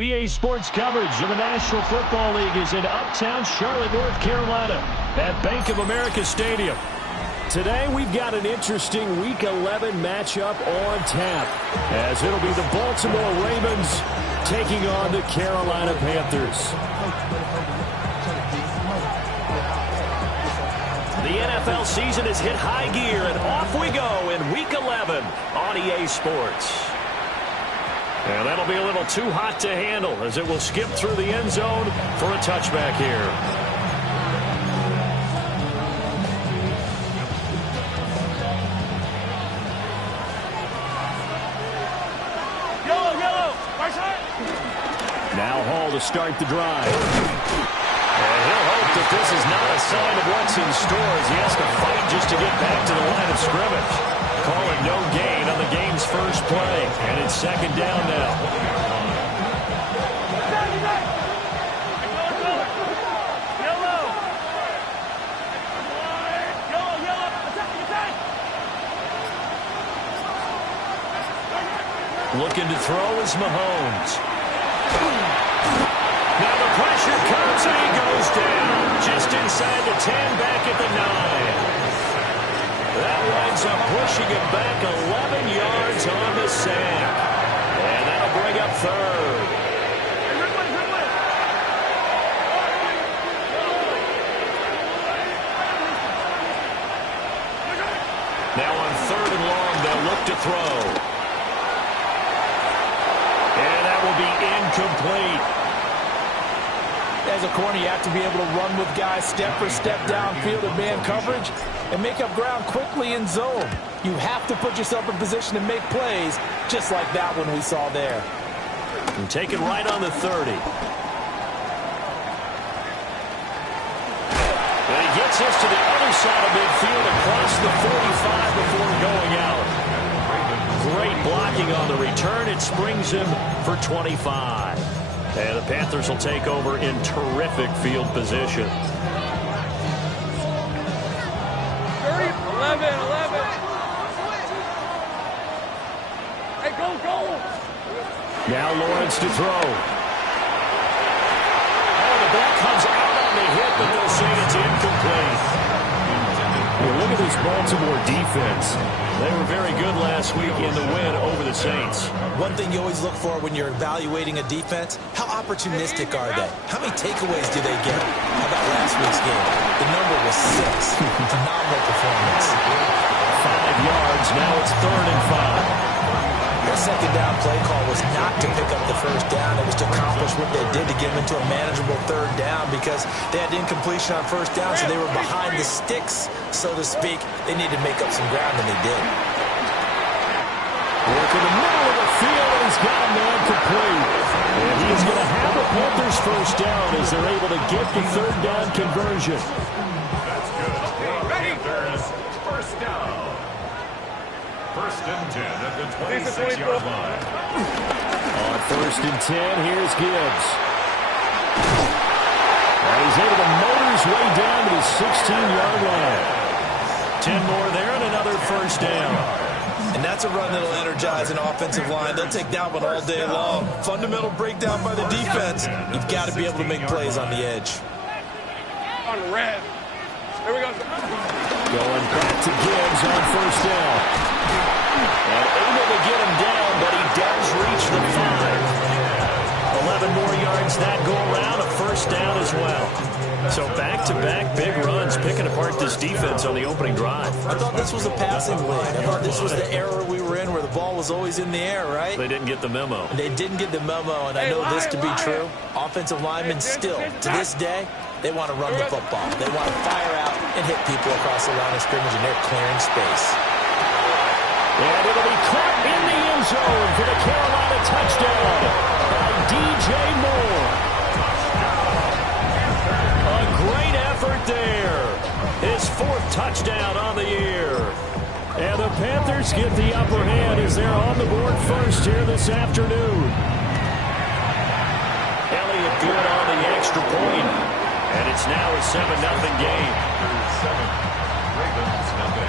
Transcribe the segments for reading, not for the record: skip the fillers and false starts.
BA Sports coverage of the National Football League is in uptown Charlotte, North Carolina at Bank of America Stadium. Today we've got an interesting Week 11 matchup on tap, as it'll be the Baltimore Ravens taking on the Carolina Panthers. The NFL season has hit high gear, and off we go in Week 11 on EA Sports. And that'll be a little too hot to handle as it will skip through the end zone for a touchback here. Yellow. Right side. Now Hall to start the drive. And he'll hope that this is not a sign of what's in store as he has to fight just to get back to the line of scrimmage. Call it no gain on the game's first play. And it's second down now. Looking to throw is Mahomes. Now the pressure comes and he goes down. Just inside the 10, back at the 9. That winds up pushing it back 11 yards on the sack. And that'll bring up third. Now on third and long, they'll look to throw. And that will be incomplete. As a corner, you have to be able to run with guys step for step downfield in man coverage and make up ground quickly in zone. You have to put yourself in position to make plays, just like that one we saw there. And take it right on the 30. And he gets us to the other side of midfield across the 45 before going out. Great blocking on the return. It springs him for 25. And the Panthers will take over in terrific field position. 11. Hey, go. Now Lawrence to throw. Oh, the ball comes out on the hit, but they'll say it's incomplete. Well, look at this Baltimore defense. They were very good last week in the win over the Saints. One thing you always look for when you're evaluating a defense, how opportunistic are they? How many takeaways do they get? How about last week's game? The number was 6. Phenomenal performance. 5 yards. Now it's 3rd and 5. Their second down play call was not to pick up the first down. It was to accomplish what they did to get them into a manageable 3rd down because they had incompletion on first down, so they were behind the sticks, so to speak. They needed to make up some ground, and they did. Work in the middle of the field, and he's got a man complete. And he's going to have the Panthers first down as they're able to get the 3rd down conversion. That's good. Panthers first down. 1st and 10 at the 26-yard line. On 1st and 10, here's Gibbs. And he's able to motor his way down to the 16-yard line. 10 more there and another first down. And that's a run that'll energize an offensive line. They'll take that one all day long. Fundamental breakdown by the defense. You've got to be able to make plays on the edge. On red. Here we go. Going back to Gibbs on 1st down. And able to get him down, but he does reach the 5. 11 more yards that go around, a first down as well. So back-to-back big runs, picking apart this defense on the opening drive. I thought this was a passing league. I thought this was the era we were in where the ball was always in the air, right? They didn't get the memo. They didn't get the memo, and I know this to be true. Offensive linemen still, to this day, they want to run the football. They want to fire out and hit people across the line of scrimmage, and they're clearing space. And it'll be caught in the end zone for the Carolina touchdown by DJ Moore. A great effort there. His 4th touchdown on the year. And the Panthers get the upper hand as they're on the board first here this afternoon. Elliott good on the extra point. And it's now a 7-0 game. Ravens nothing.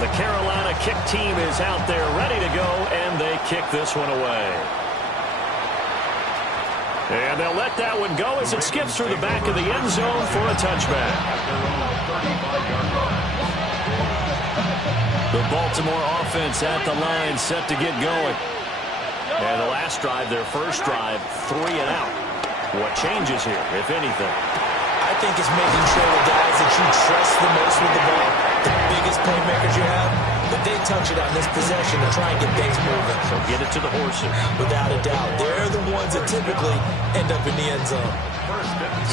The Carolina kick team is out there ready to go, and they kick this one away. And they'll let that one go as it skips through the back of the end zone for a touchback. The Baltimore offense at the line, set to get going. And the last drive, their first drive, 3 and out. What changes here, if anything? I think it's making sure the guys that you trust the most with the ball, the biggest playmakers you have, that they touch it on this possession to try and get things moving. So get it to the horses. Without a doubt. They're the ones that typically end up in the end zone.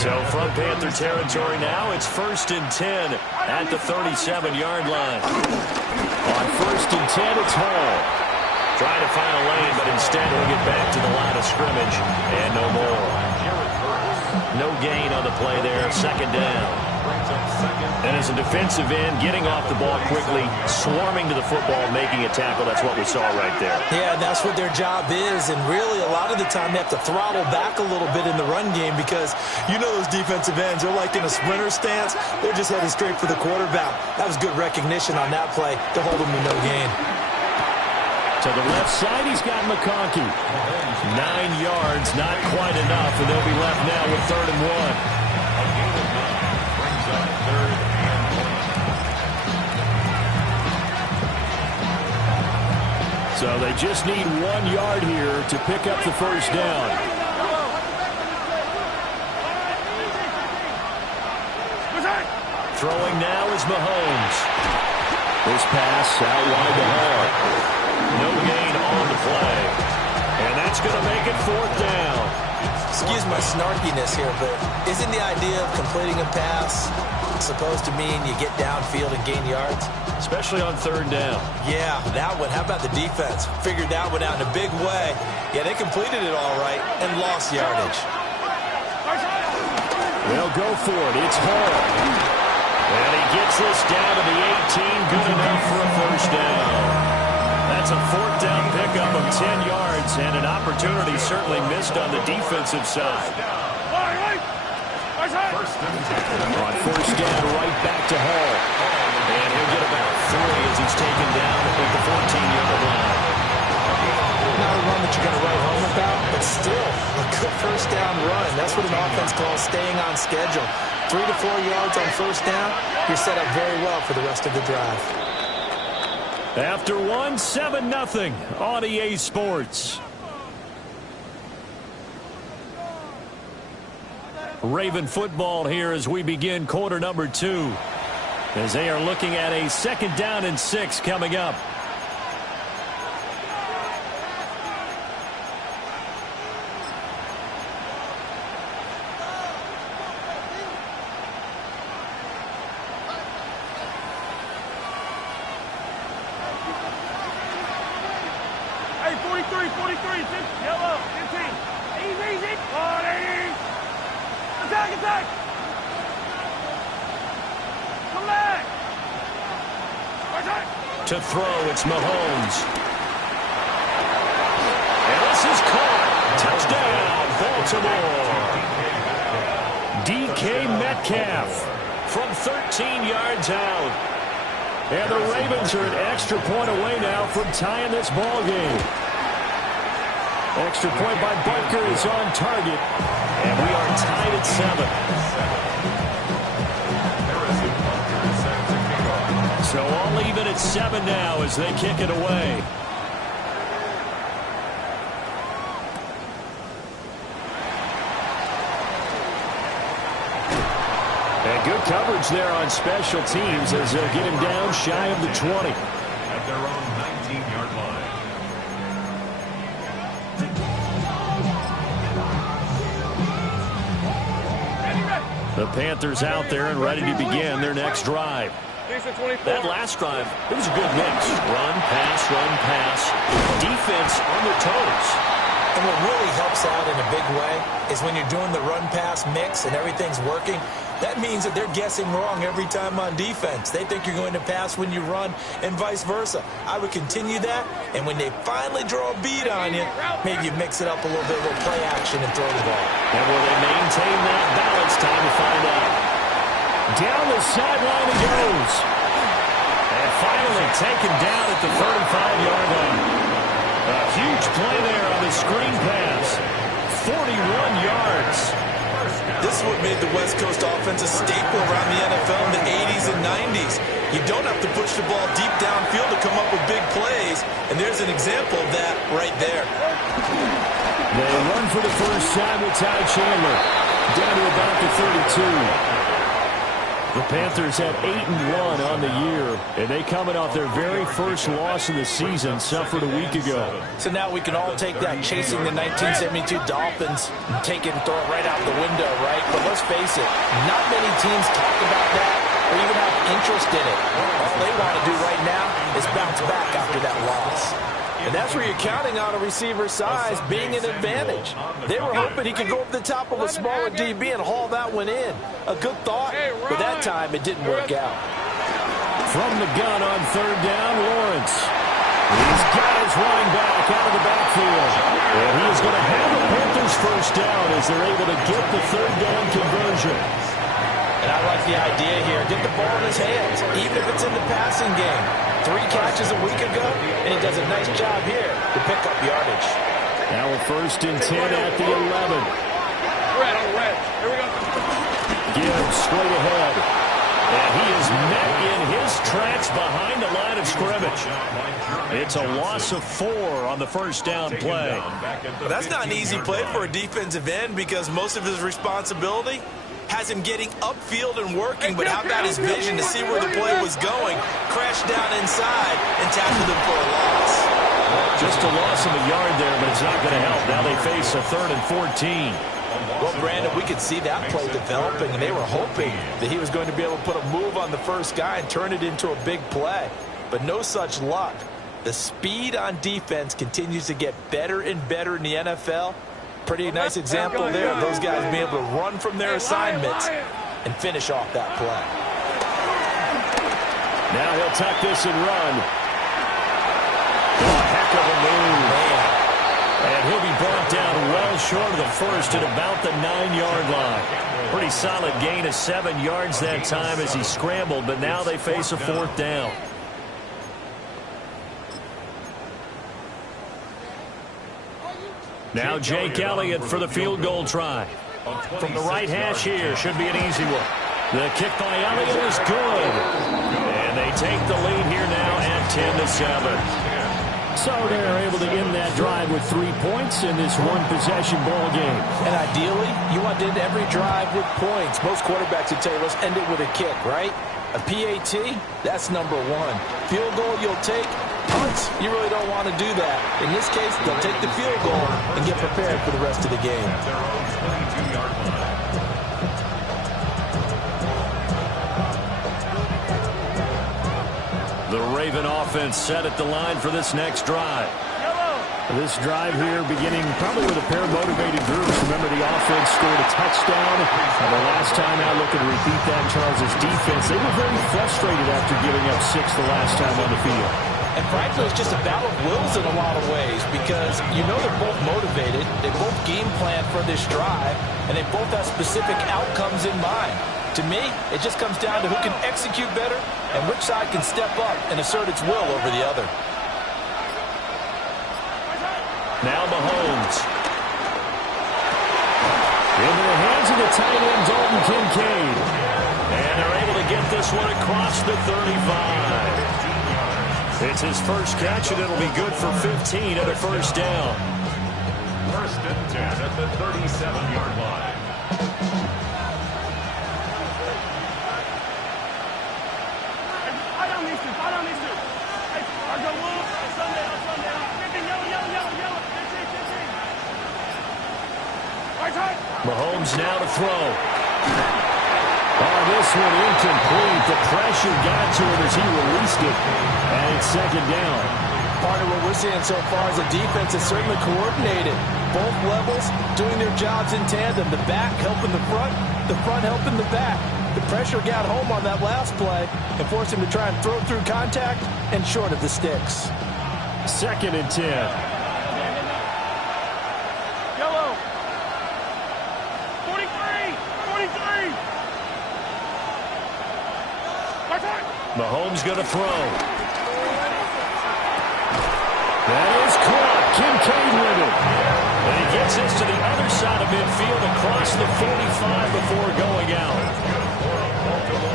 So from Panther territory now, it's 1st and 10 at the 37-yard line. On 1st and 10, it's Hall. Trying to find a lane, but instead he'll get back to the line of scrimmage and no more. No gain on the play there, 2nd down. And as a defensive end, getting off the ball quickly, swarming to the football, making a tackle, that's what we saw right there. Yeah, that's what their job is, and really a lot of the time they have to throttle back a little bit in the run game because you know those defensive ends, they're like in a sprinter stance. They're just headed straight for the quarterback. That was good recognition on that play to hold them to no gain. To the left side, he's got McConkey. 9 yards, not quite enough, and they'll be left now with 3rd and 1. So they just need 1 yard here to pick up the first down. Throwing now is Mahomes. This pass out wide to Hall. No gain on the play. And that's going to make it 4th down. Excuse my snarkiness here, but isn't the idea of completing a pass supposed to mean you get downfield and gain yards? Especially on 3rd down. Yeah, that one. How about the defense? Figured that one out in a big way. Yeah, they completed it all right and lost yardage. They'll go for it. It's Hall. And he gets this down to the 18. Good enough for a first down. That's a 4th down pickup of 10 yards and an opportunity certainly missed on the defensive side. On 1st down, right back to Hall. And he'll get about 3 as he's taken down at the 14-yard line. Not a run that you're going to write home about, but still a good first down run. That's what an offense calls staying on schedule. 3 to 4 yards on 1st down, you're set up very well for the rest of the drive. After 1, 7-0 on EA Sports. Raven football here as we begin quarter number 2. As they are looking at a 2nd down and 6 coming up. Hey, 43, yellow, 15. Easy. Attack. Come back. To throw, it's Mahomes. And this is caught. Touchdown, Baltimore. DK Metcalf from 13 yards out. And the Ravens are an extra point away now from tying this ball game. Extra point by Barker is on target. And we are tied at 7. So all even at 7 now as they kick it away. And good coverage there on special teams as they'll get him down shy of the 20. At their own 19-yard line. The Panthers out there and ready to begin their next drive. That last drive, it was a good mix. Run, pass. Defense on their toes. And what really helps out in a big way is when you're doing the run-pass mix and everything's working, that means that they're guessing wrong every time on defense. They think you're going to pass when you run and vice versa. I would continue that, and when they finally draw a beat on you, maybe you mix it up a little bit with play action and throw the ball. And will they maintain that balance? Time to find out. Down the sideline he goes. And finally taken down at the 35-yard line. A huge play there on the screen pass. 41 yards. This is what made the West Coast offense a staple around the NFL in the 80s and 90s. You don't have to push the ball deep downfield to come up with big plays, and there's an example of that right there. They run for the first time with Ty Chandler, down to about the 32. The Panthers have 8-1 on the year, and they coming off their very first loss of the season, suffered a week ago. So now we can all take that chasing the 1972 Dolphins and take it and throw it right out the window, right? But let's face it, not many teams talk about that or even have interest in it. All they want to do right now is bounce back after that loss. And that's where you're counting on a receiver's size being an advantage. They were hoping he could go over the top of a smaller DB and haul that one in. A good thought, but that time it didn't work out. From the gun on third down, Lawrence. He's got his running back out of the backfield. And he is going to have the Panthers first down as they're able to get the third down conversion. And I like the idea here. Get the ball in his hands, even if it's in the passing game. 3 catches a week ago, and he does a nice job here to pick up yardage. Now a 1st and 10 at the 11. Red. Here we go. Gibbs straight ahead. And he is met in his tracks behind the line of scrimmage. It's a loss of 4 on the first down play. That's not an easy play for a defensive end because most of his responsibility has him getting upfield and working, but how about his vision to see where the play was going, crashed down inside, and tackled him for a loss. Just a loss of a yard there, but it's not going to help. Now they face a 3rd and 14. Well, Brandon, we could see that play developing, and they were hoping that he was going to be able to put a move on the first guy and turn it into a big play, but no such luck. The speed on defense continues to get better and better in the NFL. Pretty nice example there of those guys being able to run from their assignments and finish off that play. Now he'll tuck this and run. Oh, heck of a move. Man. And he'll be brought down well short of the first at about the 9-yard line. Pretty solid gain of 7 yards that time as he scrambled, but now they face a 4th down. Now Jake Elliott for the field goal try. From the right hash here, should be an easy one. The kick by Elliott is good. And they take the lead here now at 10-7. So they're able to end that drive with 3 points in this one-possession ball game. And ideally, you want to end every drive with points. Most quarterbacks would tell you, let's end it with a kick, right? A PAT, that's number 1. Field goal you'll take. Punts, you really don't want to do that. In this case, they'll take the field goal and get prepared for the rest of the game. The Raven offense set at the line for this next drive. This drive here beginning probably with a pair of motivated groups. Remember, the offense scored a touchdown. The last time out, looking to repeat that, Charles' defense, they were very frustrated after giving up 6 the last time on the field. And frankly, it's just a battle of wills in a lot of ways because you know they're both motivated, they both game plan for this drive, and they both have specific outcomes in mind. To me, it just comes down to who can execute better and which side can step up and assert its will over the other. Now Mahomes. Into the hands of the tight end, Dalton Kincaid. And they're able to get this one across the 35. It's his first catch, and it'll be good for 15 at a first down. 1st and 10 at the 37-yard line. Mahomes now to throw. Oh, this one incomplete. The pressure got to him as he released it. And it's 2nd down. Part of what we're seeing so far is the defense is certainly coordinated. Both levels doing their jobs in tandem. The back helping the front helping the back. The pressure got home on that last play and forced him to try and throw through contact and short of the sticks. 2nd and 10. Mahomes going to throw. That is caught. Kincaid with it. And he gets this to the other side of midfield across the 45 before going out.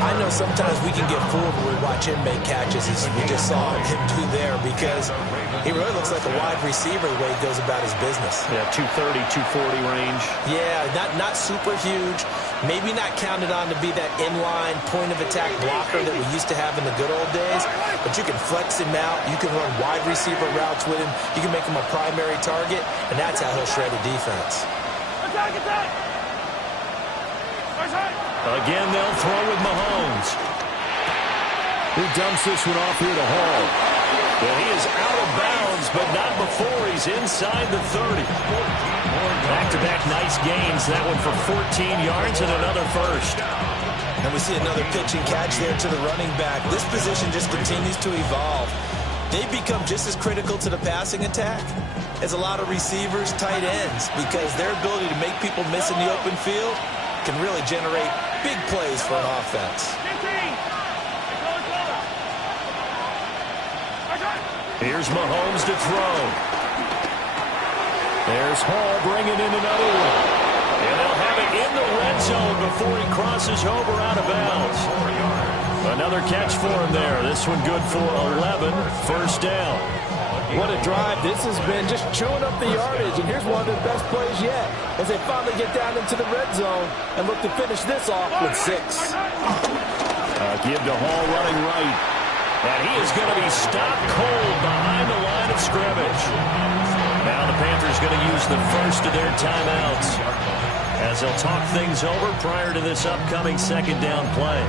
I know sometimes we can get fooled when we watch him make catches, as we just saw him do there, because he really looks like a wide receiver the way he goes about his business. Yeah, 230, 240 range. Yeah, not super huge. Maybe not counted on to be that inline point-of-attack blocker that we used to have in the good old days, but you can flex him out. You can run wide receiver routes with him. You can make him a primary target, and that's how he'll shred a defense. Again, they'll throw with Mahomes. Who dumps this one off here to Hall. Well, he is out of bounds, but not before he's inside the 30. Back-to-back nice gains. That one for 14 yards and another first. And we see another pitch and catch there to the running back. This position just continues to evolve. They've become just as critical to the passing attack as a lot of receivers, tight ends, because their ability to make people miss in the open field can really generate big plays for an offense. Here's Mahomes to throw. There's Hall bringing in another one. And they'll have it in the red zone before he crosses over out of bounds. Another catch for him there. This one good for 11. First down. What a drive. This has been just chewing up the yardage. And here's one of their best plays yet as they finally get down into the red zone and look to finish this off with 6. Give to Hall running right. And he is going to be stopped cold behind the line of scrimmage. Now the Panthers going to use the first of their timeouts as they'll talk things over prior to this upcoming second down play.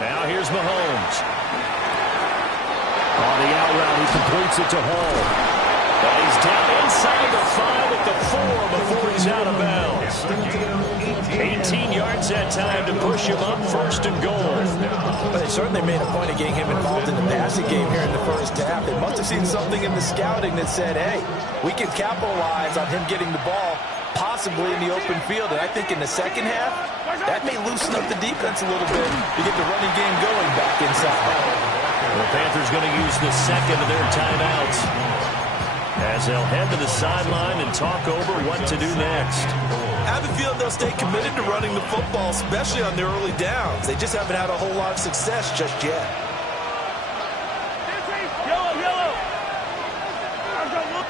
Now here's Mahomes. On the out route, he completes it to Hall. But he's down inside the 5 at the 4 before he's out of bounds. 18 yards that time to push him up first and goal. But they certainly made a point of getting him involved in the passing game here in the first half. They must have seen something in the scouting that said, hey, we can capitalize on him getting the ball possibly in the open field. And I think in the second half, that may loosen up the defense a little bit to get the running game going back inside. The Panthers going to use the second of their timeouts as they'll head to the sideline and talk over what to do next. I have a feeling they'll stay committed to running the football, especially on their early downs. They just haven't had a whole lot of success just yet. Yellow.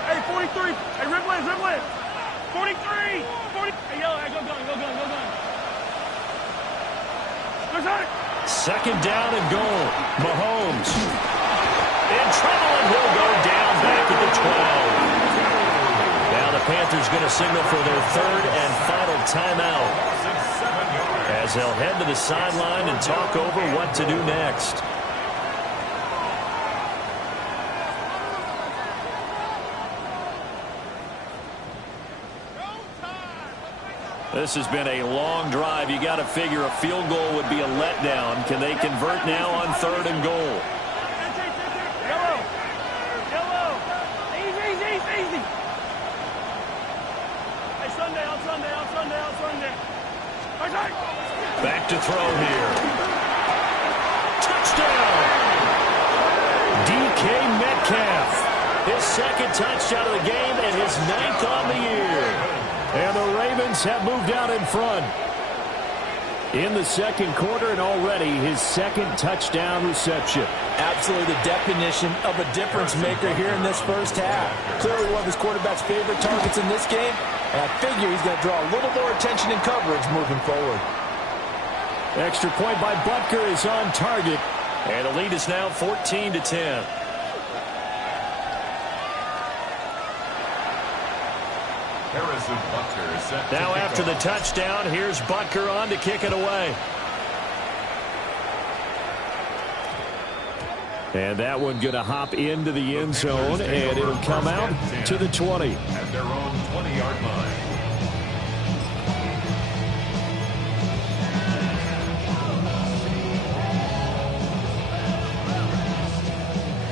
Hey, 43. Hey, Riblet. 43. 40. Hey, yellow. Hey, go gun. There's it. Second down and goal. Mahomes in trouble, and he'll go down back at the 12. Now the Panthers going to signal for their third and final timeout as they'll head to the sideline and talk over what to do next. This has been a long drive. You got to figure a field goal would be a letdown. Can they convert now on third and goal? Yellow. Easy. Hey, Sunday. Back to throw here. Touchdown! DK Metcalf. His second touchdown of the game and his 9th on the year. And the Ravens have moved out in front in the second quarter, and already his second touchdown reception. Absolutely the definition of a difference maker here in this first half. Clearly one of his quarterback's favorite targets in this game, and I figure he's going to draw a little more attention and coverage moving forward. Extra point by Butker is on target, and the lead is now 14-10. Now after the touchdown, here's Butker on to kick it away. And that one going to hop into the end zone, and it'll come out to the 20. At their own 20-yard line.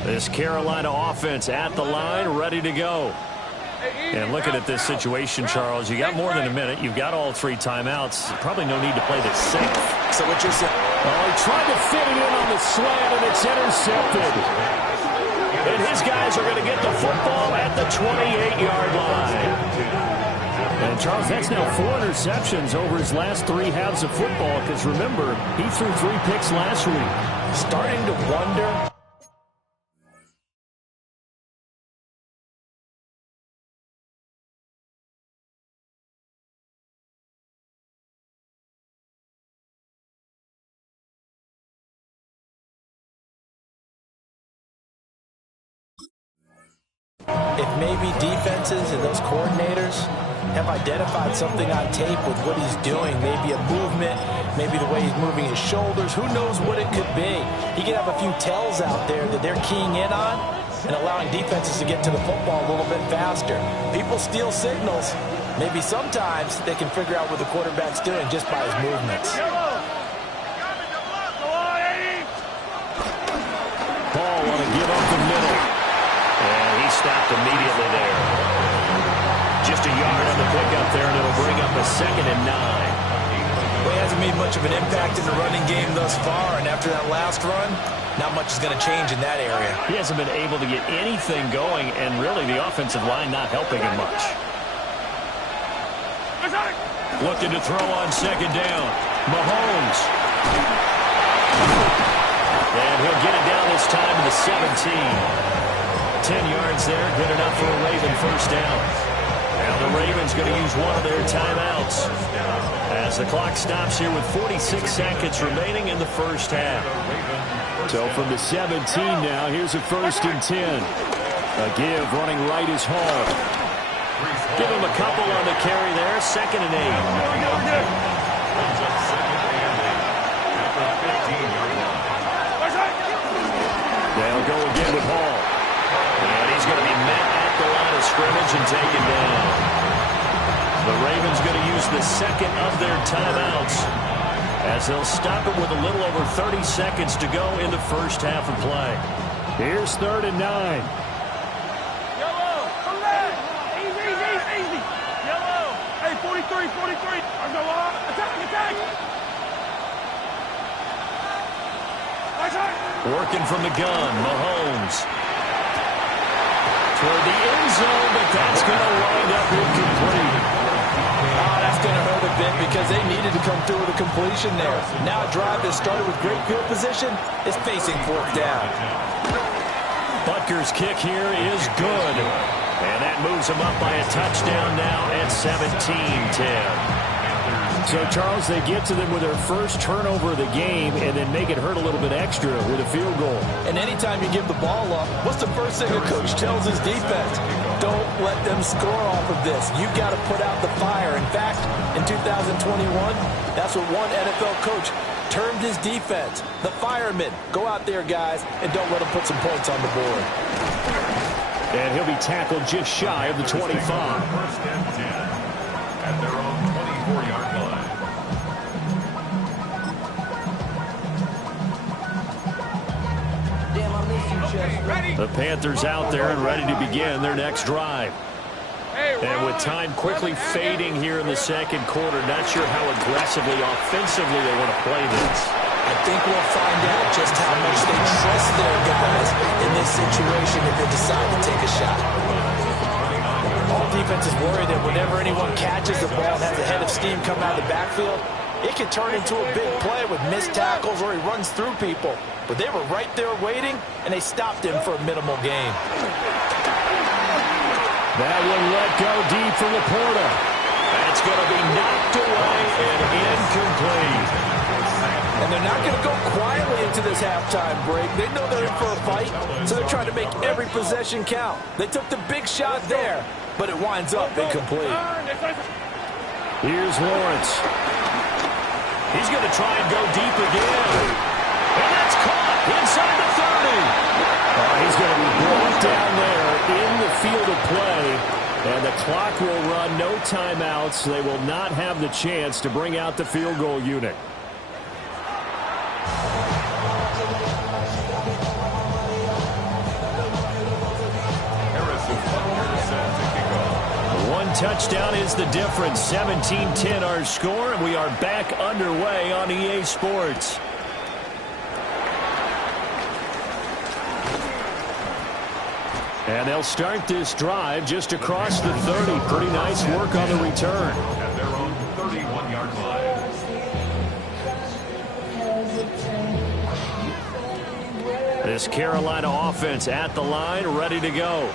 This Carolina offense at the line, ready to go. And looking at this situation, Charles, you got more than a minute. You've got all 3 timeouts. Probably no need to play this safe. So what you're saying? Oh, he tried to fit it in on the slant, and it's intercepted. And his guys are going to get the football at the 28-yard line. And, Charles, that's now 4 interceptions over his last 3 halves of football, because, remember, he threw 3 picks last week. Starting to wonder. If maybe defenses and those coordinators have identified something on tape with what he's doing, maybe a movement, maybe the way he's moving his shoulders, who knows what it could be. He could have a few tells out there that they're keying in on and allowing defenses to get to the football a little bit faster. People steal signals. Maybe sometimes they can figure out what the quarterback's doing just by his movements. Ball want to give up the middle. And he stopped immediately there. Just a yard on the pickup there, and it'll bring up a 2nd and 9. Well, he hasn't made much of an impact in the running game thus far, and after that last run, not much is going to change in that area. He hasn't been able to get anything going, and really the offensive line not helping him much. Looking to throw on 2nd down. Mahomes. And he'll get it down this time to the 17. 10 yards there, good enough for a Raven first down. Now the Ravens going to use one of their timeouts as the clock stops here with 46 seconds remaining in the first half. So from the 17 now, here's a 1st and 10. A give running right is Hall. Give him a couple on the carry there, 2nd and 8. They'll go again with Hall. And he's going to be met at the line of scrimmage and taken down. The Ravens going to use the 2nd of their timeouts as they'll stop it with a little over 30 seconds to go in the first half of play. Here's 3rd and 9. Yellow, come back. Easy. Yellow. Hey, 43. Attack. Working from the gun, Mahomes. Toward the end zone, but that's going to wind up incomplete. That's going to hurt a bit because they needed to come through with a completion there. Now a drive that started with great field position is facing 4th down. Butker's kick here is good. And that moves him up by a touchdown now at 17-10. So, Charles, they get to them with their first turnover of the game and then make it hurt a little bit extra with a field goal. And anytime you give the ball up, what's the first thing a coach tells his defense? Don't let them score off of this. You've got to put out the fire. In fact, in 2021, that's what one NFL coach termed his defense. The firemen. Go out there, guys, and don't let them put some points on the board. And he'll be tackled just shy of the 25. 1st and 10 at their own 24-yard line. The Panthers out there and ready to begin their next drive. And with time quickly fading here in the 2nd quarter, not sure how aggressively, offensively they want to play this. I think we'll find out just how much they trust their guys in this situation if they decide to take a shot. All defenses worry that whenever anyone catches the ball and has a head of steam come out of the backfield, it can turn into a big play with missed tackles or he runs through people. But they were right there waiting, and they stopped him for a minimal gain. That one let go deep for Laporta. That's going to be knocked away and incomplete. And they're not going to go quietly into this halftime break. They know they're in for a fight, so they're trying to make every possession count. They took the big shot there, but it winds up incomplete. Here's Lawrence. He's going to try and go deep again. And that's caught inside the 30. He's going to be brought down there in the field of play. And the clock will run, no timeouts. They will not have the chance to bring out the field goal unit. Harrison Butker set to kick off. touchdown is the difference. 17-10 our score, and we are back underway on EA Sports. And they'll start this drive just across the 30. Pretty nice work on the return. At their own 31-yard line. This Carolina offense at the line, ready to go.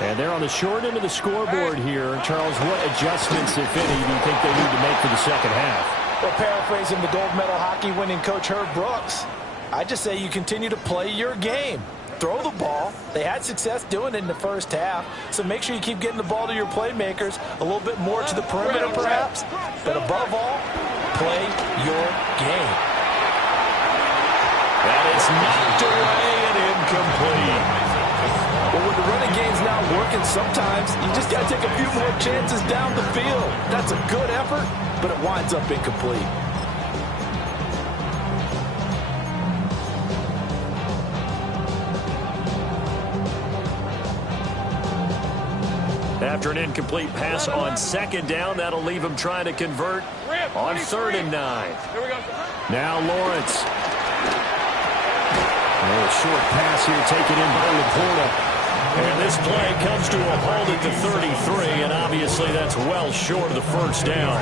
And they're on the short end of the scoreboard here. Charles, what adjustments, if any, do you think they need to make for the second half? Well, paraphrasing the gold medal hockey winning coach Herb Brooks, I just say you continue to play your game. Throw the ball. They had success doing it in the first half, so make sure you keep getting the ball to your playmakers, a little bit more to the perimeter perhaps, but above all, play your game. That is knocked away and incomplete. Well, when the running game's not working, sometimes you just got to take a few more chances down the field. That's a good effort, but it winds up incomplete. After an incomplete pass on second down, that'll leave him trying to convert on 3rd and 9. Here we go. Now Lawrence. A short pass here taken in by Laporta. And this play comes to a halt at the 33, and obviously that's well short of the first down.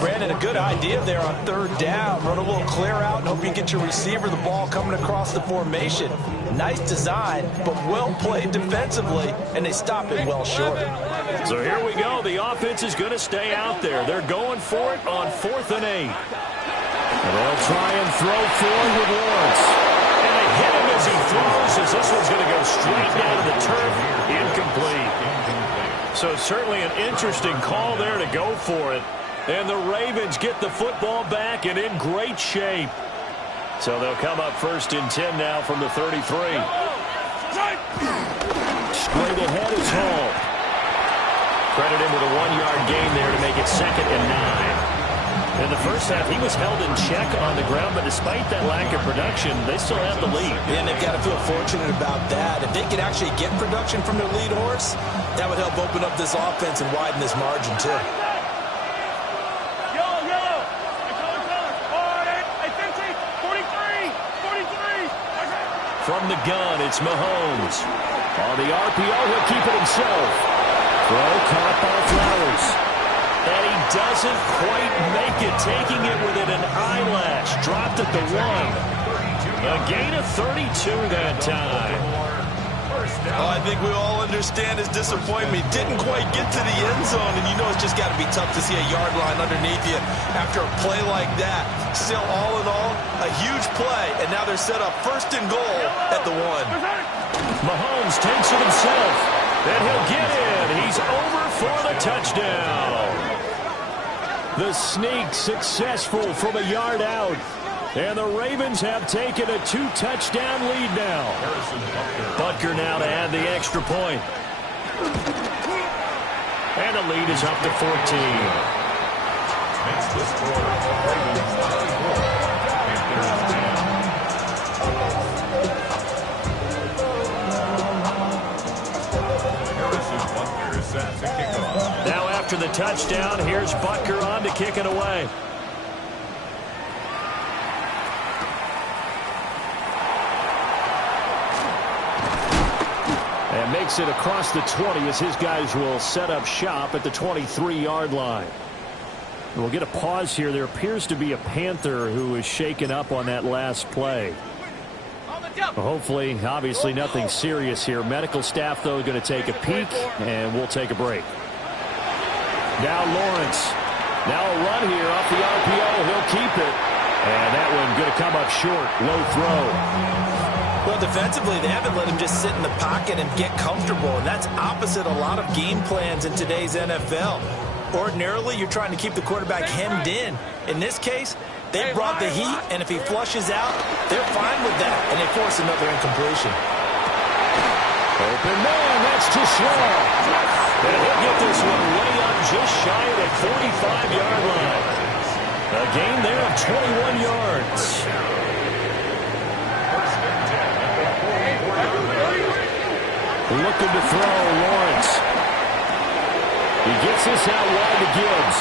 Brandon, a good idea there on 3rd down. Run a little clear out and hope you get your receiver the ball coming across the formation. Nice design, but well played defensively, and they stop it well short. So here we go. The offense is going to stay out there. They're going for it on 4th and 8. And they'll try and throw forward with Lawrence. And they hit him as he throws, as this one's going to go straight down to the turf. Incomplete. So certainly an interesting call there to go for it. And the Ravens get the football back and in great shape. So they'll come up 1st and 10 now from the 33. Straight ahead is Hall. Credit him with a 1-yard gain there to make it 2nd and 9. In the first half, he was held in check on the ground, but despite that lack of production, they still have the lead. And they've got to feel fortunate about that. If they can actually get production from their lead horse, that would help open up this offense and widen this margin, too. From the gun, it's Mahomes. On the RPO, he'll keep it himself. Throw caught by Flowers. And he doesn't quite make it, taking it within an eyelash. Dropped at the 1. A gain of 32 that time. Oh, I think we all understand his disappointment. He didn't quite get to the end zone, and you know it's just got to be tough to see a yard line underneath you after a play like that. Still, all in all, a huge play, and now they're set up 1st and goal at the 1. Mahomes takes it himself, and he'll get in. He's over for the touchdown. The sneak successful from a yard out. And the Ravens have taken a 2-touchdown lead now. Butker now to add the extra point. And the lead is up to 14. Makes the score Ravens 94. Harrison Butker is set to kick off. Now after the touchdown, here's Butker on to kick it away. And makes it across the 20 as his guys will set up shop at the 23-yard line. We'll get a pause here. There appears to be a Panther who is shaken up on that last play. Well, hopefully, obviously, nothing serious here. Medical staff, though, going to take a peek, and we'll take a break. Now Lawrence. Now a run here off the RPO. He'll keep it. And that one going to come up short. Low throw. Well, defensively, they haven't let him just sit in the pocket and get comfortable, and that's opposite a lot of game plans in today's NFL. Ordinarily, you're trying to keep the quarterback hemmed in. In this case, they brought the heat, and if he flushes out, they're fine with that, and they force another incompletion. Open man, that's too slow. And he'll get this one way up just shy of the 45-yard line. A gain there of 21 yards. Looking to throw, Lawrence. He gets this out wide to Gibbs.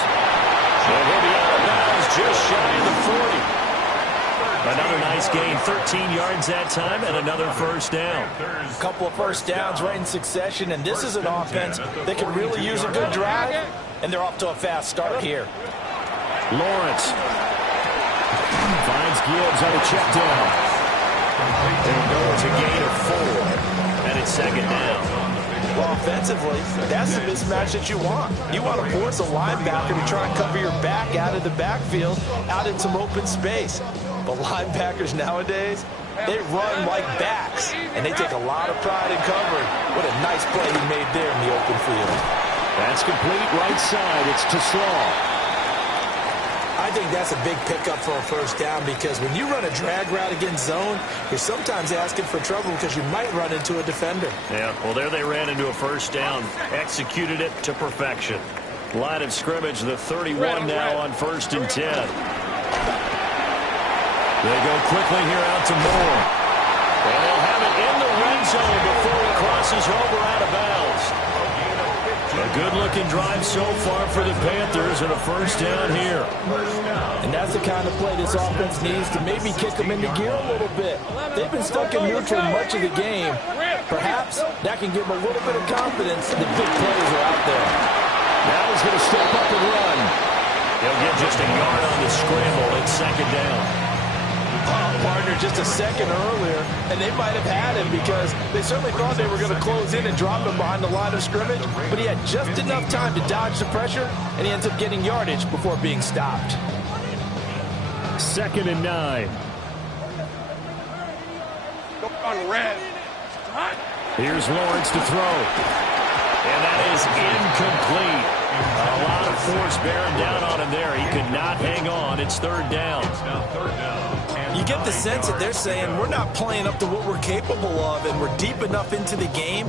And he'll be out of bounds just shy of the 40. Another nice gain, 13 yards that time, and another first down. A couple of first downs right in succession, and this is an offense that can really use a good drive, and they're off to a fast start here. Lawrence finds Gibbs on a check down. There goes a gain of 4, and it's second down. Well, offensively, that's the mismatch that you want. You want to force a linebacker to try and cover your back out of the backfield, out in some open space. But linebackers nowadays, they run like backs, and they take a lot of pride in covering. What a nice play he made there in the open field. That's complete right side. It's to Slaw. I think that's a big pickup for a first down because when you run a drag route against zone, you're sometimes asking for trouble because you might run into a defender. Yeah, well, there they ran into a first down. Executed it to perfection. Line of scrimmage, the 31 now on 1st and 10. They go quickly here out to Moore. And they'll have it in the red zone before he crosses over out of bounds. A good-looking drive so far for the Panthers and a first down here. And that's the kind of play this offense needs to maybe kick them into gear a little bit. They've been stuck in neutral much of the game. Perhaps that can give them a little bit of confidence that big plays are out there. Now he's going to step up and run. He'll get just a yard on the scramble. It's second down. Partner just a second earlier, and they might have had him because they certainly thought they were going to close in and drop him behind the line of scrimmage, but he had just enough time to dodge the pressure, and he ends up getting yardage before being stopped. 2nd and 9. On red. Here's Lawrence to throw. And that is incomplete. A lot of force bearing down on him there. He could not hang on. It's 3rd down. You get the sense that they're saying we're not playing up to what we're capable of, and we're deep enough into the game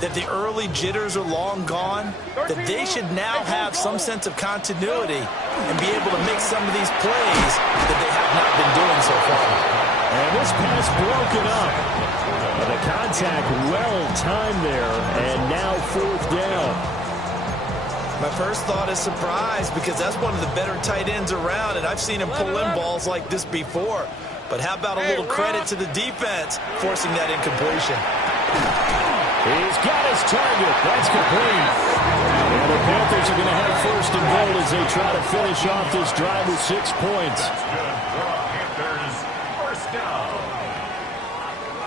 that the early jitters are long gone, that they should now have some sense of continuity and be able to make some of these plays that they have not been doing so far. And this pass broken up. The contact well timed there, and now 4th down. My first thought is surprise because that's one of the better tight ends around, and I've seen him pull in balls like this before. But how about a little credit to the defense forcing that incompletion? He's got his target. That's complete. And the Panthers are going to have 1st and goal as they try to finish off this drive with 6 points. Panthers, first down.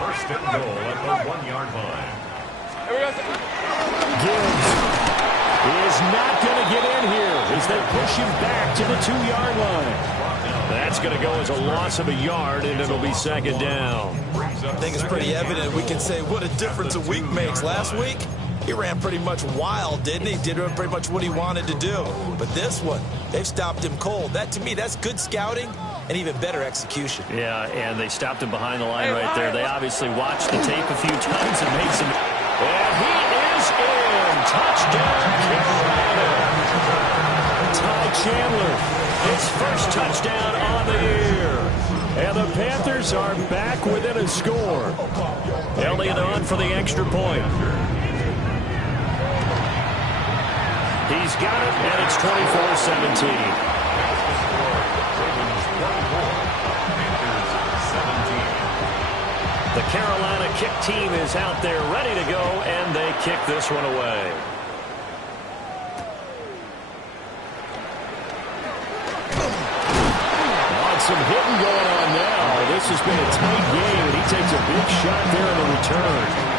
1st and goal at the 1-yard line. Gibbs is not going to get in here as they push him back to the 2-yard line. That's going to go as a loss of a yard, and it'll be 2nd down. I think it's pretty evident. We can say what a difference a week makes. Last week, he ran pretty much wild, didn't he? Did pretty much what he wanted to do. But this one, they've stopped him cold. That, to me, that's good scouting and even better execution. Yeah, and they stopped him behind the line right there. They obviously watched the tape a few times and made some... And he is in. Touchdown, Carolina. Ty Chandler, his first touchdown on the year. And the Panthers are back within a score. Elliott on for the extra point. He's got it, and it's 24-17. The Carolina kick team is out there ready to go, and they kick this one away. Some hitting going on now. This has been a tight game, and he takes a big shot there in the return.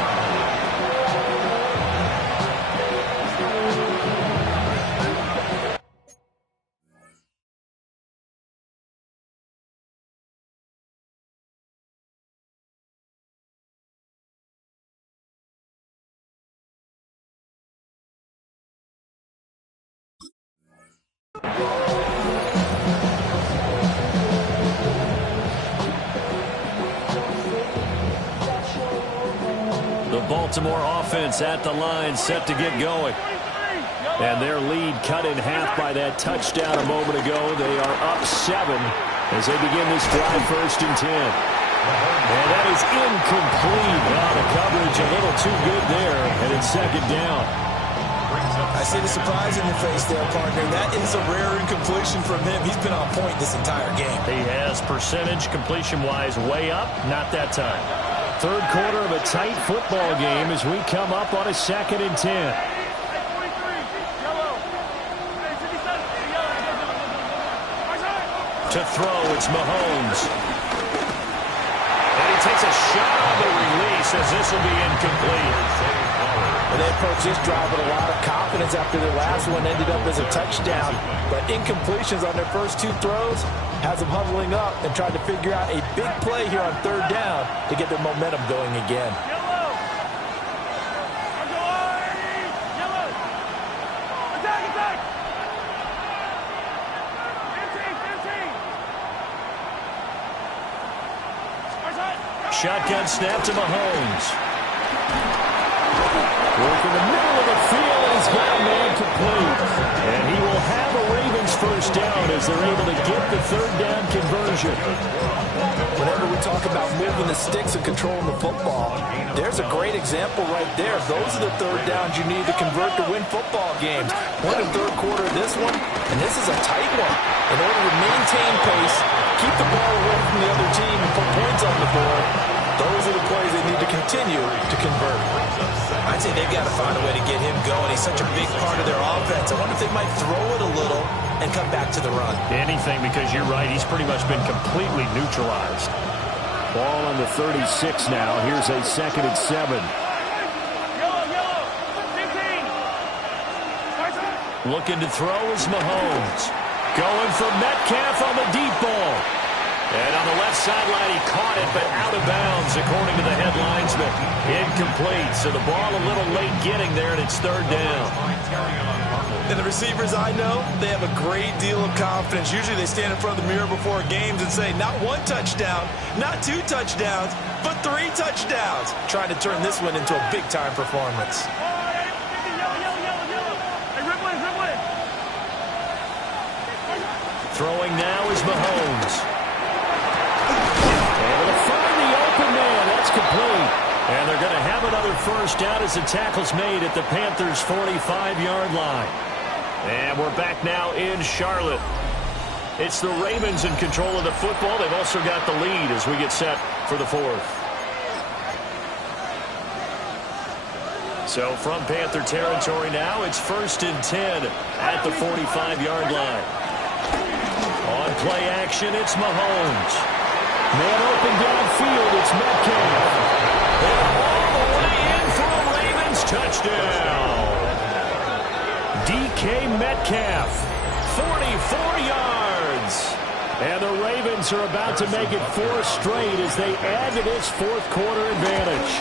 Baltimore offense at the line, set to get going. And their lead cut in half by that touchdown a moment ago. They are up 7 as they begin this drive, 1st and 10. And that is incomplete. Well, the coverage a little too good there, and it's 2nd down. I see the surprise in your face there, partner. That is a rare incompletion from him. He's been on point this entire game. He has percentage completion-wise way up, not that time. Third quarter of a tight football game as we come up on a 2nd and 10. To throw, it's Mahomes. And he takes a shot on the release as this will be incomplete. And they approach this drive with a lot of confidence after their last one ended up as a touchdown. But incompletions on their first 2 throws has them huddling up and trying to figure out a big play here on 3rd down to get their momentum going again. Shotgun snap to Mahomes. Work in the middle of the field, and he's got a man complete. And he will have a Ravens first down as they're able to get the 3rd down conversion. Whenever we talk about moving the sticks and controlling the football, there's a great example right there. Those are the 3rd downs you need to convert to win football games. We're in the 3rd quarter of this one, and this is a tight one. In order to maintain pace, keep the ball away from the other team, and put points on the board, those are the plays they need to continue to convert. I'd say they've got to find a way to get him going. He's such a big part of their offense. I wonder if they might throw it a little and come back to the run. Anything, because you're right. He's pretty much been completely neutralized. Ball on the 36 now. Here's a 2nd and 7. Looking to throw is Mahomes. Going for Metcalf on the deep ball. And on the left sideline, he caught it, but out of bounds, according to the head linesman. Incomplete, so the ball a little late getting there, and it's 3rd down. And the receivers I know, they have a great deal of confidence. Usually they stand in front of the mirror before games and say, not 1 touchdown, not 2 touchdowns, but 3 touchdowns. Trying to turn this one into a big-time performance. Throwing now is Mahomes. Able to find the open man. That's complete. And they're going to have another first down as the tackle's made at the Panthers' 45-yard line. And we're back now in Charlotte. It's the Ravens in control of the football. They've also got the lead as we get set for the 4th. So from Panther territory now, it's 1st and 10 at the 45-yard line. On play action, it's Mahomes. Man open downfield, it's Metcalf. And all the way in for a Ravens touchdown. DK Metcalf, 44 yards. And the Ravens are about to make it 4 straight as they add to this 4th quarter advantage.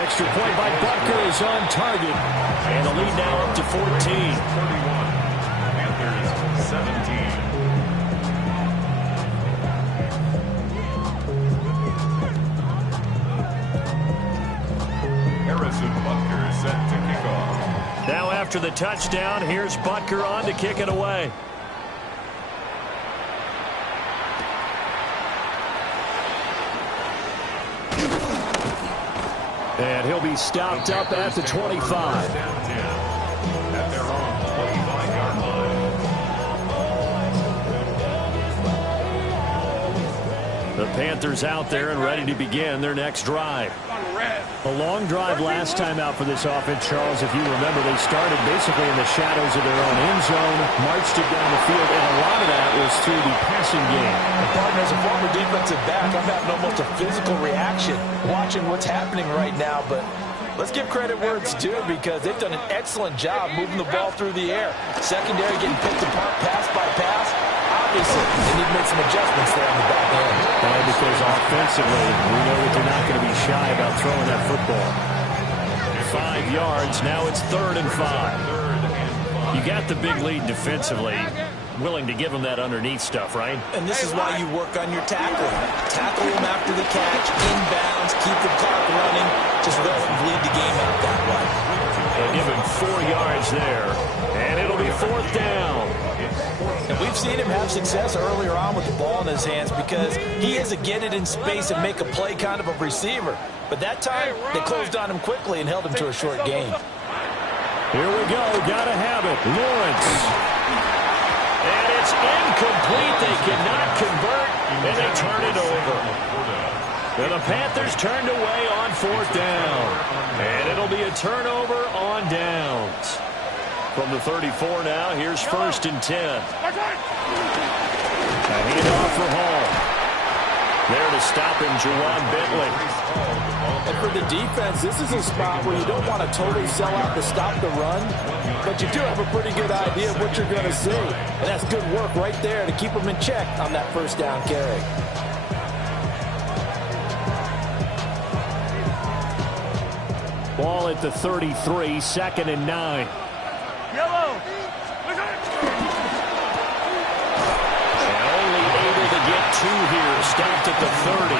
Extra point by Butker is on target. And the lead now up to 14. 17. Harrison Butker is set to kick off. Now after the touchdown, here's Butker on to kick it away. And he'll be stopped up at the 25. At their own 25-yard line. The Panthers out there and ready to begin their next drive. A long drive last time out for this offense, Charles. If you remember, they started basically in the shadows of their own end zone, marched it down the field, and a lot of that was through the passing game. And partner, as a former defensive back, I'm having almost a physical reaction watching what's happening right now, but let's give credit where it's due because they've done an excellent job moving the ball through the air. Secondary getting picked apart pass by pass. Obviously, they need to make some adjustments there on the back end. And because offensively, we know that they're not going to be shy about throwing that football. 5 yards, now it's 3rd and 5. You got the big lead defensively. Willing to give them that underneath stuff, right? And this is why you work on your tackling. Tackle them after the catch, inbounds, keep the clock running. Just let them bleed the game out that way. They'll give him 4 yards there, and it'll be 4th down. And we've seen him have success earlier on with the ball in his hands because he is a get it in space and make a play kind of a receiver. But that time, they closed on him quickly and held him to a short gain. Here we go. Got to have it. Lawrence. And it's incomplete. They cannot convert, and they turn it over. And the Panthers turned away on 4th down. And it'll be a turnover on downs. From the 34 now, here's 1st and 10. A handoff for Hall. There to stop him, Juwan Bentley. And for the defense, this is a spot where you don't want to totally sell out to stop the run, but you do have a pretty good idea of what you're going to see. And that's good work right there to keep them in check on that 1st down carry. Ball at the 33, 2nd and 9. Yellow. Get 2 here, stopped at the 30.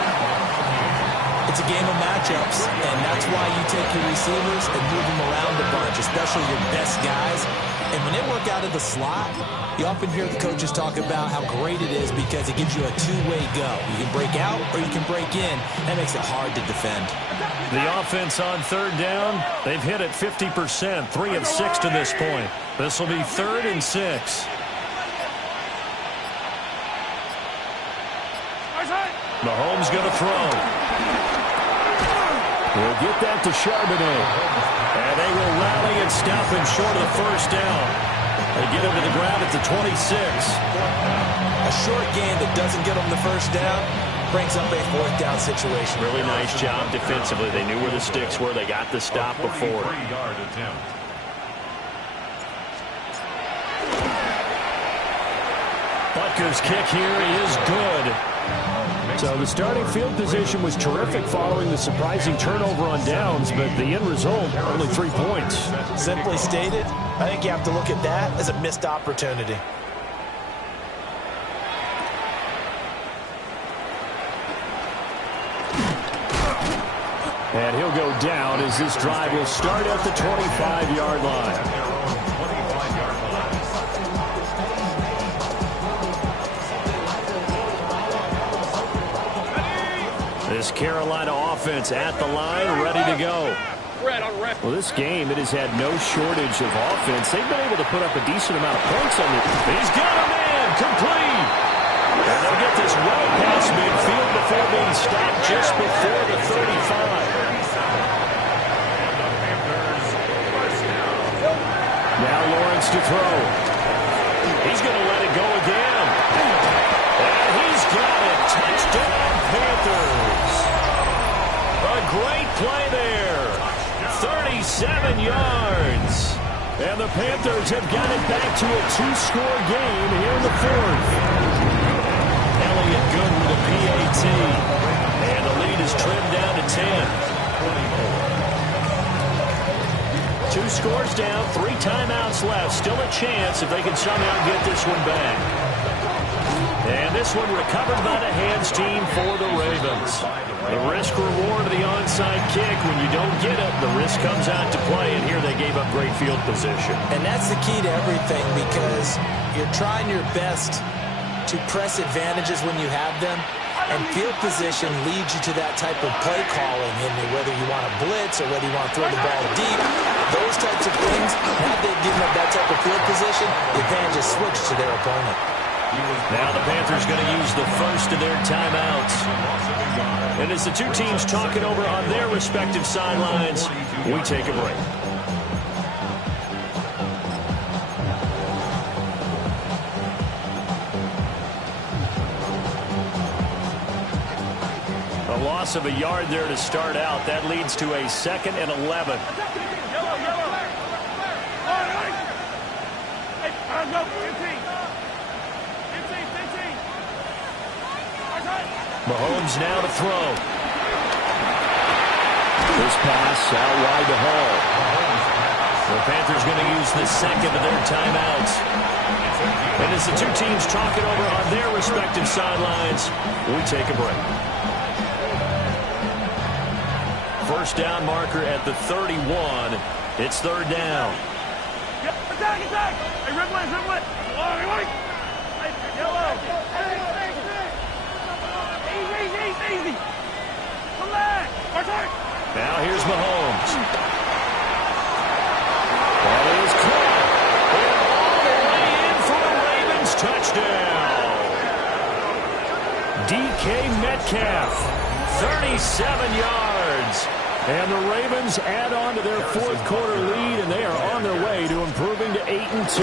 It's a game of matchups, and that's why you take your receivers and move them around a bunch, especially your best guys. And when they work out of the slot, you often hear the coaches talk about how great it is because it gives you a two-way go. You can break out or you can break in. That makes it hard to defend. The offense on 3rd down, they've hit it 50%, 3 of 6 to this point. This will be 3rd and 6. Mahomes going to throw. We'll get that to Charbonnet. And they will rally and stop him short of the 1st down. They get him to the ground at the 26. A short gain that doesn't get them the 1st down brings up a 4th down situation. Really nice job defensively. They knew where the sticks were. They got the stop before. Butker's kick here is good. So the starting field position was terrific following the surprising turnover on downs, but the end result, only 3 points. Simply stated, I think you have to look at that as a missed opportunity. And he'll go down as this drive will start at the 25-yard line. This Carolina offense at the line, ready to go. Well, this game, it has had no shortage of offense. They've been able to put up a decent amount of points on it. He's got a man, complete. And they'll get this well past midfield before being stopped just before the 35. Now Lawrence to throw. He's going to let it go again. And he's got it. Touchdown, Panthers. A great play there. 37 yards. And the Panthers have got it back to a 2-score game here in the 4th. Elliott good with a PAT. And the lead is trimmed down to 10. 2 scores down, 3 timeouts left. Still a chance if they can somehow get this one back. And this one recovered by the hands team for the Ravens. The risk-reward of the onside kick, when you don't get it, the risk comes out to play, and here they gave up great field position. And that's the key to everything, because you're trying your best to press advantages when you have them, and field position leads you to that type of play calling, and whether you want to blitz or whether you want to throw the ball deep, those types of things, now they've given up that type of field position, the advantage is switched to their opponent. Now the Panthers going to use the first of their timeouts. And as the two teams talking over on their respective sidelines, we take a break. A loss of a yard there to start out. That leads to a 2nd and 11. Mahomes now to throw. This pass out wide to Hall. The Panthers going to use the 2nd of their timeouts. And as the two teams talking over on their respective sidelines, we take a break. First down marker at the 31. It's 3rd down. Attack! Hey, Ridley! Hey, yellow! Easy! Come back! Now here's Mahomes. Ball DK Metcalf, 37 yards. And the Ravens add on to their fourth quarter lead, and they are on their way to improving to 8-2.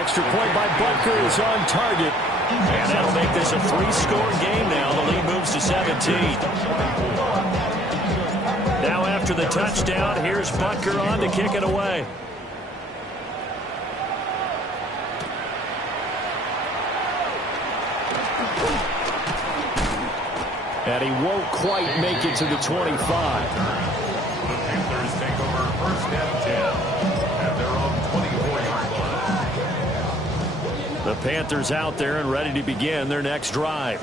Extra point by Butker is on target. And that'll make this a 3-score game now. The lead moves to 17. Now after the touchdown, here's Butker on to kick it away. And he won't quite make it to the 25. The Panthers take over first and 10 at their own 24-yard line. The Panthers out there and ready to begin their next drive.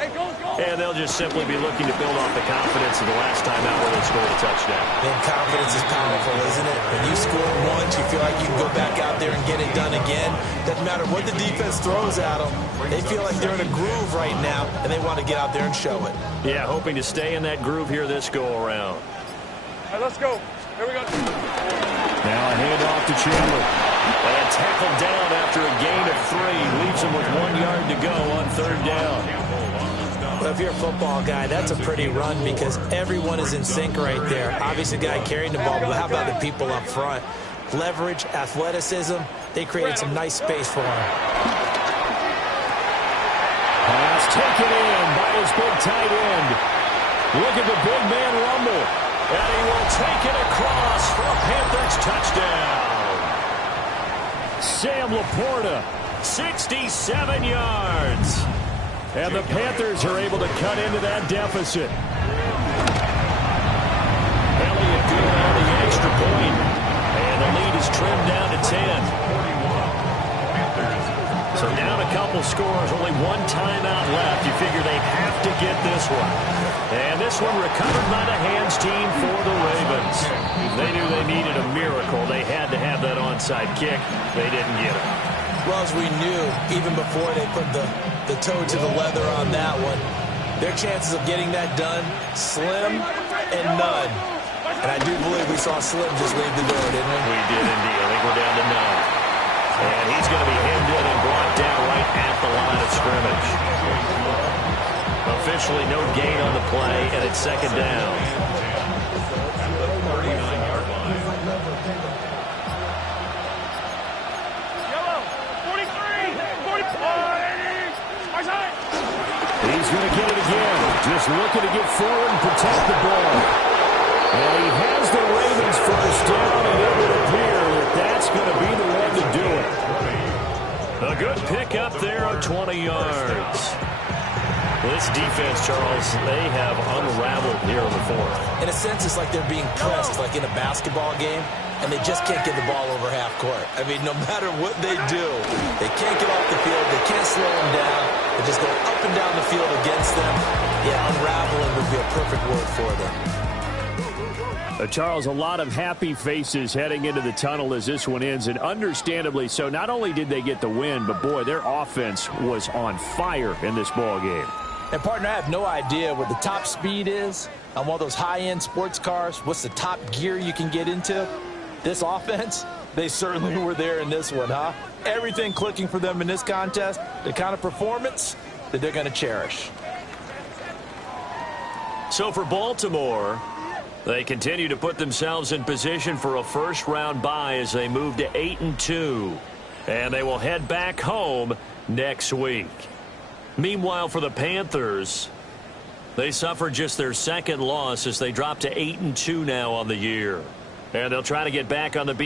Hey, go. And they'll just simply be looking to build off the confidence of the last time out where they scored a touchdown. And confidence is powerful, isn't it? When you score once, you feel like you can go back out there and get it done again. Doesn't matter what the defense throws at them. They feel like they're in a groove right now, and they want to get out there and show it. Yeah, hoping to stay in that groove here this go-around. All right, let's go. Here we go. Now a handoff to Chandler. And tackled down after a gain of 3. Leaves him with 1 yard to go on third down. Well, if you're a football guy, that's a pretty run because everyone is in sync right there. Obviously, the guy carrying the ball, but how about the people up front? Leverage, athleticism, they created some nice space for him. Pass taken in by his big tight end. Look at the big man rumble. And he will take it across for a Panthers touchdown. Sam Laporta, 67 yards. And the Panthers are able to cut into that deficit. Elliott good on the extra point. And the lead is trimmed down to 10. So down a couple scores, only one timeout left. You figure they have to get this one. And this one recovered by the hands team for the Ravens. They knew they needed a miracle. They had to have that onside kick. They didn't get it. Well, as we knew, even before they put the toe to the leather on that one, their chances of getting that done, slim and none. And I do believe we saw Slim just leave the door, didn't we? We did indeed. I think we're down to none. And he's going to be hemmed in and brought down right at the line of scrimmage. Officially no gain on the play, and it's second down. He's going to get it again. Just looking to get forward and protect the ball. And he has the Ravens first down, and it would appear that that's going to be the one to do it. A good pick up there of 20 yards. This defense, Charles, they have unraveled here in the fourth. In a sense, it's like they're being pressed like in a basketball game, and they just can't get the ball over half court. I mean, no matter what they do, they can't get off the field. They can't slow them down. They're just going up and down the field against them. Yeah, unraveling would be a perfect word for them. Charles, a lot of happy faces heading into the tunnel as this one ends, and understandably so. Not only did they get the win, but, boy, their offense was on fire in this ball game. And, partner, I have no idea what the top speed is on one of those high-end sports cars. What's the top gear you can get into? This offense, they certainly were there in this one, huh? Everything clicking for them in this contest, the kind of performance that they're going to cherish. So for Baltimore, they continue to put themselves in position for a first-round bye as they move to 8-2. And they will head back home next week. Meanwhile, for the Panthers, they suffered just their second loss as they drop to 8-2 now on the year. And they'll try to get back on the beat